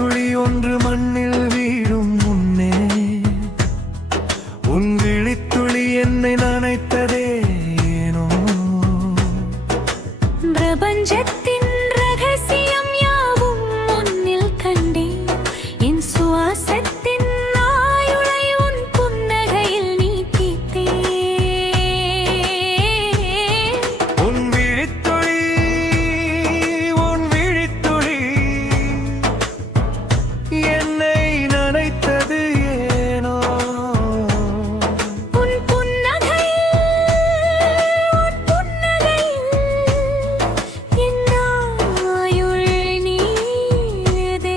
துளி ஒன்று மண்ணில் வீழும் முன்னே உன் விழித்துளி என்னை நனைத்ததே ஏனோ. பிரபஞ்சத்தின் ரகசியம் யாவும் முன்னில் கண்டேன். என் சுவாசத்தின் ஆயுளை உன் புன்னகையில் நீட்டித்தேன். உன் விழித்துளி என்னை நனைத்தது ஏனோ. உன் புன்னகையில் என் ஆயுள் நீளுதே.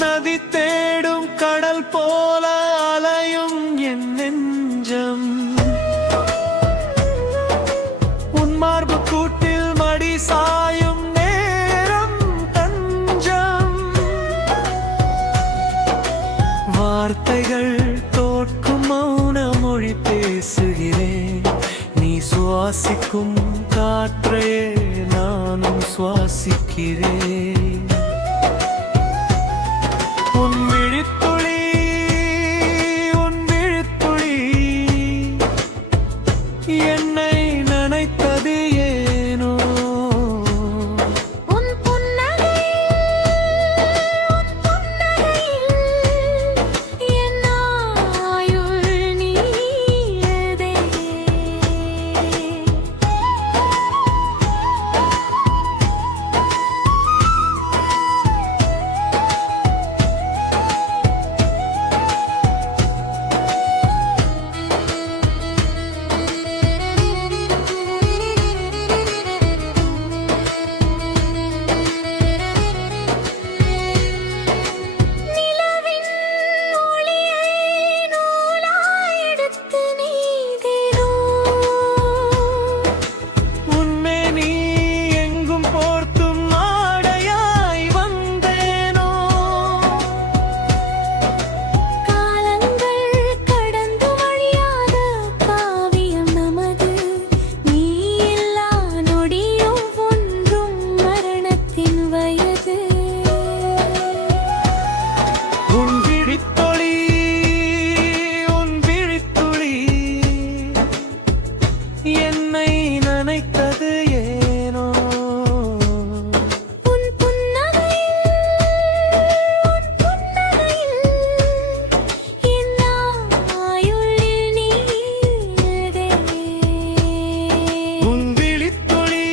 நதி தேடும் கடல் போல அலையும் என் நெஞ்சம். உன் மார்பு கூட்டில் மடி சாயும் நேரம் தஞ்சம். வார்த்தைகள் தோற்கும் மௌன மொழி பேசுகிறேன். நீ சுவாசிக்கும் காற்றையே நானும் சுவாசிக்கிறேன். உன் விழித்துளி என்னை நனைத்தது ஏனோ. உன் புன்னகையில் என் ஆயுள் நீளுதே. நிலவின் ஒளியை நூலாய் எடுத்து நெய்தேனோ. உன்மே நீ எங்கும் போர்த்தும் ஆடையாய் வந்தேனோ. காலங்கள் கடந்து வழியாத காவியம் நமது. நீ இல்லா நொடியும் ஒன்றும் மரணத்தின் வயது. உன் விழித்துளி என்னை நனைத்தது ஏனோ. உன் புன்னகையில் என் ஆயுள் நீளுதே. உன் விழித்துளி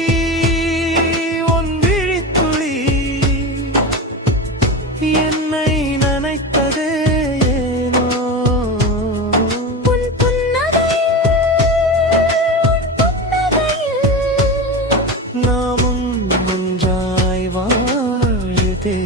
என்னை நனைத்தது ஏனோ. உன் புன்னகையில் நாமும் ஒன்றாய் வாழுதே.